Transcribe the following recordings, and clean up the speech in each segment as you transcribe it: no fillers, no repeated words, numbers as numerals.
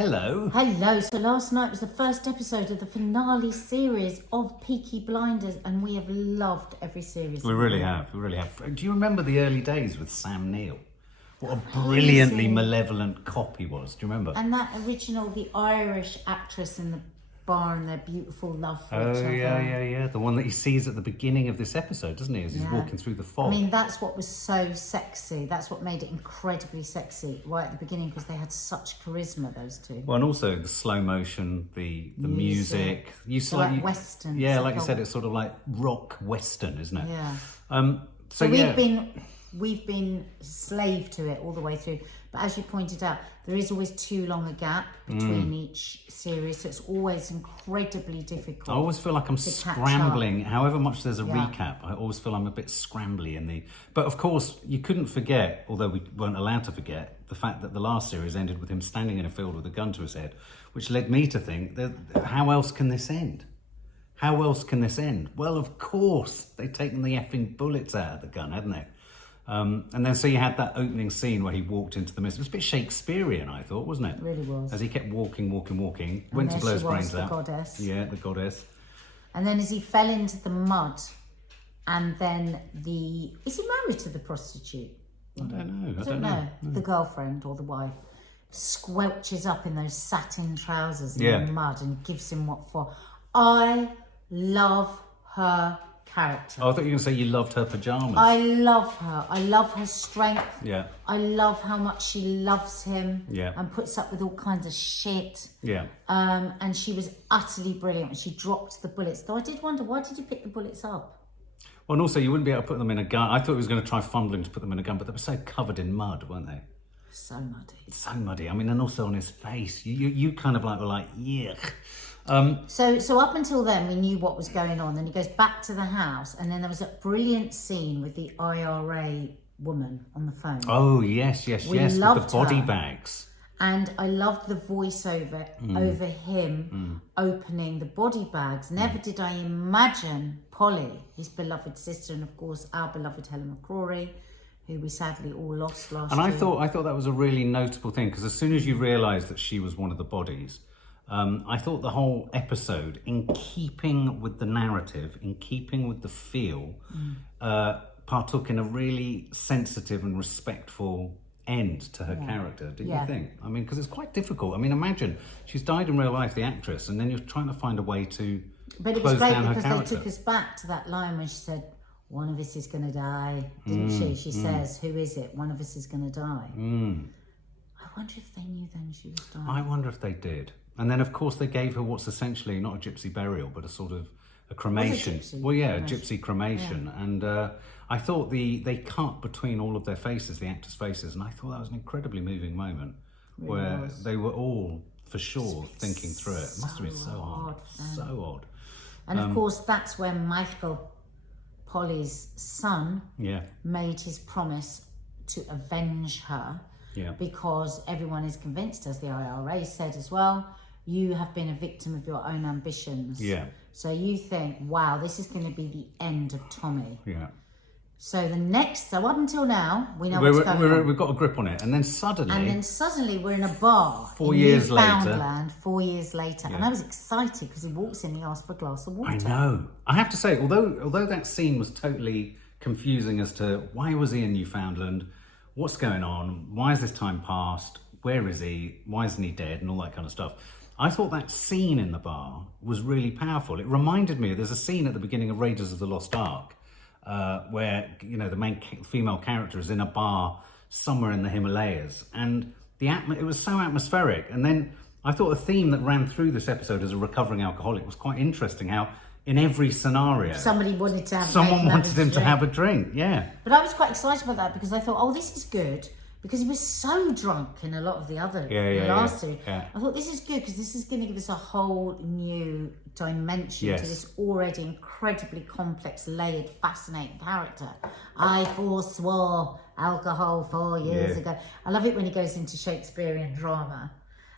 Hello. Hello. So last night was the first episode of the finale series of Peaky Blinders, and we have loved every series. We really have. Do you remember the early days with Sam Neill? What a brilliantly malevolent cop he was. Do you remember? And that original, the Irish actress in the bar and their beautiful love for each other. Oh, yeah. The one that he sees at the beginning of this episode, doesn't he? As he's walking through the fog. I mean, that's what was so sexy. That's what made it incredibly sexy right at the beginning, because they had such charisma, those two. Well, and also the slow motion, the music. Like Western. Yeah, like you said, it's sort of like rock Western, isn't it? Yeah. So we've been slave to it all the way through. But as you pointed out, there is always too long a gap between each series, so it's always incredibly difficult. I always feel like I'm scrambling. However much there's a recap, I always feel I'm a bit scrambly in the... But of course, you couldn't forget, although we weren't allowed to forget, the fact that the last series ended with him standing in a field with a gun to his head, which led me to think, that how else can this end? How else can this end? Well, of course, they've taken the effing bullets out of the gun, hadn't they? And then so you had that opening scene where he walked into the mist. It was a bit Shakespearean, I thought, wasn't it? It really was. As he kept walking, and went to blow his brains the out. Goddess. Yeah, the goddess. And then as he fell into the mud, and then is he married to the prostitute? I don't know. No. The girlfriend or the wife squelches up in those satin trousers in the mud and gives him what for. I love her character. Oh, I thought you were going to say you loved her pyjamas. I love her. I love her strength. Yeah. I love how much she loves him. Yeah. And puts up with all kinds of shit. Yeah. And she was utterly brilliant when she dropped the bullets. Though I did wonder, why did you pick the bullets up? Well, and also you wouldn't be able to put them in a gun. I thought he was going to try fumbling to put them in a gun, but they were so covered in mud, weren't they? So muddy. So muddy. I mean, and also on his face. You kind of were like, yuck. So up until then, we knew what was going on. Then he goes back to the house, and then there was a brilliant scene with the IRA woman on the phone. Oh, yes, with the body bags. And I loved the voiceover over him opening the body bags. Never did I imagine Polly, his beloved sister, and of course our beloved Helen McCrory, who we sadly all lost last year. And I thought that was a really notable thing, because as soon as you realised that she was one of the bodies, I thought the whole episode, in keeping with the narrative, in keeping with the feel, partook in a really sensitive and respectful end to her character, didn't you think? I mean, because it's quite difficult. I mean, imagine, she's died in real life, the actress, and then you're trying to find a way to But it was great because they took us back to that line when she said, one of us is going to die, didn't she? She says, who is it? One of us is going to die. I wonder if they knew then she was dying. I wonder if they did. And then, of course, they gave her what's essentially not a gypsy burial, but a sort of a cremation. A gypsy cremation. Yeah. And I thought they cut between all of their faces, the actors' faces, and I thought that was an incredibly moving moment where they were all, for sure, thinking through it. It must have been so hard. So odd. And of course, that's when Michael, Polly's son, made his promise to avenge her. Yeah. Because everyone is convinced, as the IRA said as well, you have been a victim of your own ambitions. Yeah. So you think, wow, this is going to be the end of Tommy. Yeah. So up until now, we know what's going on. We've got a grip on it. And then suddenly we're in a bar 4 years later. 4 years later. Yeah. And I was excited because he walks in, he asks for a glass of water. I know. I have to say, although that scene was totally confusing as to why was he in Newfoundland, what's going on, why has this time passed, where is he, why isn't he dead, and all that kind of stuff. I thought that scene in the bar was really powerful. It reminded me, there's a scene at the beginning of Raiders of the Lost Ark where, the main female character is in a bar somewhere in the Himalayas, and it was so atmospheric. And then I thought a theme that ran through this episode as a recovering alcoholic was quite interesting, how in every scenario someone wanted him to have a drink. But I was quite excited about that because I thought, this is good, because he was so drunk in a lot of the other last two. I thought this is good because this is going to give us a whole new dimension to this already incredibly complex, layered, fascinating character. I forswore alcohol 4 years ago. I love it when he goes into Shakespearean drama.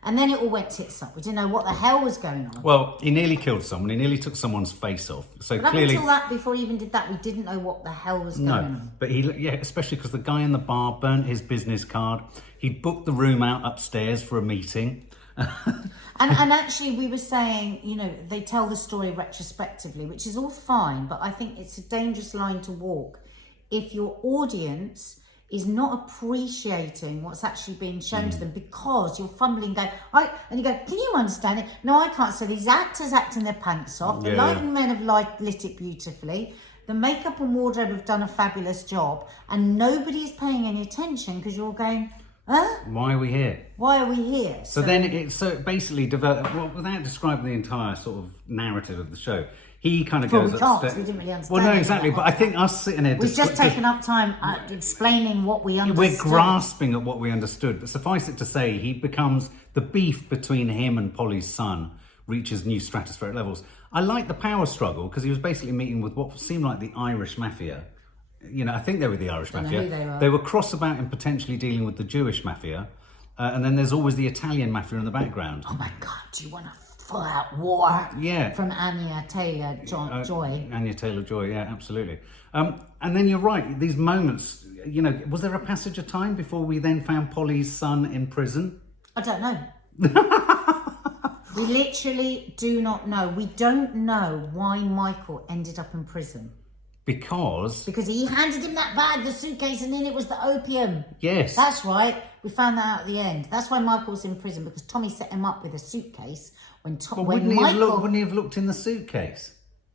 And then it all went tits up. We didn't know what the hell was going on. Well, he nearly killed someone. He nearly took someone's face off. So but clearly, up until that, before he even did that, we didn't know what the hell was going on. But especially because the guy in the bar burnt his business card. He'd booked the room out upstairs for a meeting. And actually, we were saying, they tell the story retrospectively, which is all fine, but I think it's a dangerous line to walk if your audience is not appreciating what's actually being shown to them, because you're fumbling, going, and you go, can you understand it? No, I can't. So these actors acting their pants off, the lighting men have lit it beautifully, the makeup and wardrobe have done a fabulous job, and nobody is paying any attention because you're going, huh? Why are we here? Why are we here? So then it basically developed, without describing the entire sort of narrative of the show, he kind of goes upstairs. We didn't really understand. Well, no, exactly. But I think us sitting here... We've just taken up time explaining what we understood. We're grasping at what we understood. But suffice it to say, he becomes... The beef between him and Polly's son reaches new stratospheric levels. I like the power struggle because he was basically meeting with what seemed like the Irish mafia. I think they were the Irish mafia. Know who they were. They were cross about in potentially dealing with the Jewish mafia. And then there's always the Italian mafia in the background. Oh my God, do you want to full-out war? Yeah. From Anya Taylor-Joy. Anya Taylor-Joy, yeah, absolutely. And then you're right, these moments, was there a passage of time before we then found Polly's son in prison? I don't know. We literally do not know. We don't know why Michael ended up in prison. Because he handed him that bag, the suitcase, and in it was the opium. Yes. That's right. We found that out at the end. That's why Michael was in prison, because Tommy set him up with a suitcase. Wouldn't he have looked in the suitcase?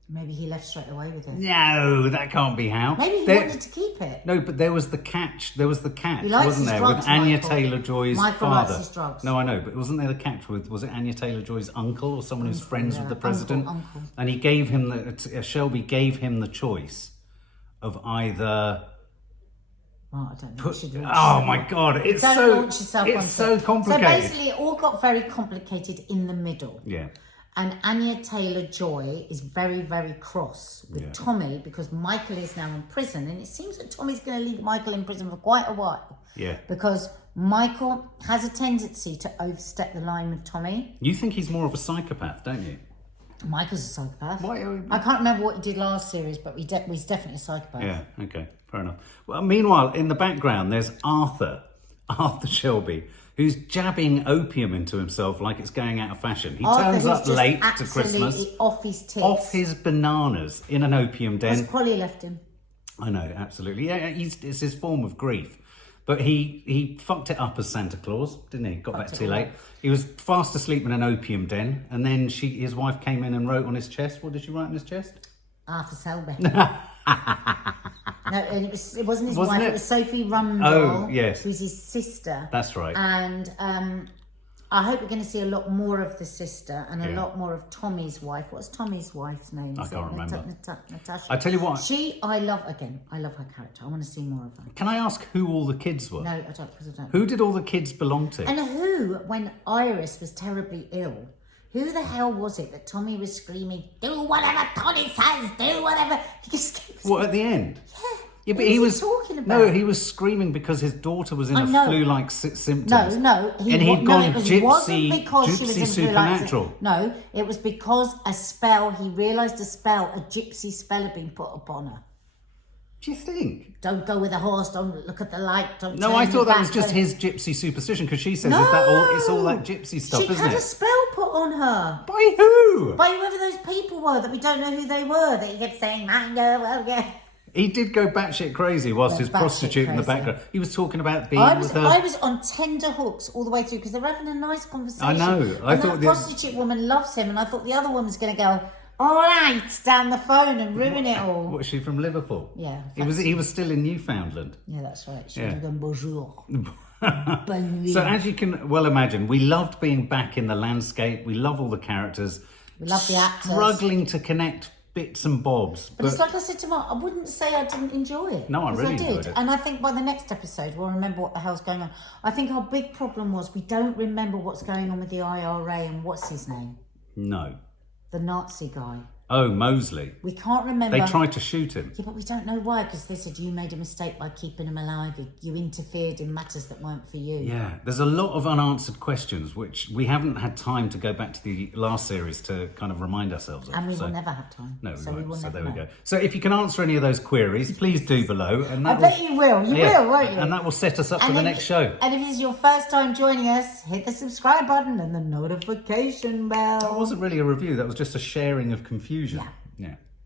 Maybe he left straight away with it. No, that can't be how. Maybe he wanted to keep it. No, but there was the catch. There was the catch, He likes wasn't his there, drugs, with Anya Michael. Taylor-Joy's Michael father? likes his drugs. No, I know, but wasn't there the catch with? Was it Anya Taylor-Joy's uncle or someone who's friends with the president? Uncle. And he gave him Shelby gave him the choice of either. Oh, I don't know. Oh my God! It's so complicated. So basically, it all got very complicated in the middle. Yeah. And Anya Taylor-Joy is very, very cross with Tommy because Michael is now in prison, and it seems that Tommy's going to leave Michael in prison for quite a while. Yeah. Because Michael has a tendency to overstep the line with Tommy. You think he's more of a psychopath, don't you? Michael's a psychopath. Why? I can't remember what he did last series, but he's definitely a psychopath. Yeah, okay, fair enough. Well, meanwhile, in the background, there's Arthur Shelby, who's jabbing opium into himself like it's going out of fashion. He turns up late to Christmas. Off his tits. Off his bananas in an opium den. Because Polly left him. I know, absolutely. Yeah, it's his form of grief. But he fucked it up as Santa Claus, didn't he? Got back too late. He was fast asleep in an opium den, and then his wife came in and wrote on his chest. What did she write on his chest? Arthur Shelby. No, and it wasn't his wife. It was Sophie Rundle. Oh, yes. Who's his sister. That's right. And I hope we're going to see a lot more of the sister and a lot more of Tommy's wife. What's Tommy's wife's name? I can't remember. Natasha. I tell you what. I love her character. I want to see more of her. Can I ask who all the kids were? No, I don't, because I don't. Who did all the kids belong to? And who, when Iris was terribly ill, who the hell was it that Tommy was screaming, do whatever Tony says, do whatever? He just keeps... What, at the end? Yeah, but he was talking about. No, he was screaming because his daughter was in a flu-like symptoms. No, gypsy, wasn't because she was in supernatural. No, it was because he realised a gypsy spell had been put upon her. Do you think? Don't go with the horse, don't look at the light, don't No, I thought that was just his gypsy superstition, because she says it's all that gypsy stuff, isn't it? She had a spell put on her. By who? By whoever those people were that we don't know who they were, that he kept saying, He did go batshit crazy whilst his prostitute in the background. He was talking about being with her. I was on tender hooks all the way through because they were having a nice conversation. I know. And the prostitute woman loves him, and I thought the other woman's going to go, all right, down the phone and ruin it all. What, is she from Liverpool? Yeah. He was still in Newfoundland. Yeah, that's right. She was going, bonjour. So as you can well imagine, we loved being back in the landscape. We love all the characters. We love the actors. Struggling to connect bits and bobs. But it's like I said to Mark, I wouldn't say I didn't enjoy it. No, I really enjoyed it. And I think by the next episode, we'll remember what the hell's going on. I think our big problem was we don't remember what's going on with the IRA and what's his name? No. The Nazi guy. Oh, Mosley. We can't remember. They tried to shoot him. Yeah, but we don't know why, because they said you made a mistake by keeping him alive. You interfered in matters that weren't for you. Yeah, there's a lot of unanswered questions, which we haven't had time to go back to the last series to kind of remind ourselves of. And we will never have time. No, so we we won't. will So never there we know. go. So if you can answer any of those queries, please do below. And I bet you will. You will, won't you? And that will set us up for the next show. And if it's your first time joining us, hit the subscribe button and the notification bell. That wasn't really a review. That was just a sharing of confusion. Yeah. Yeah.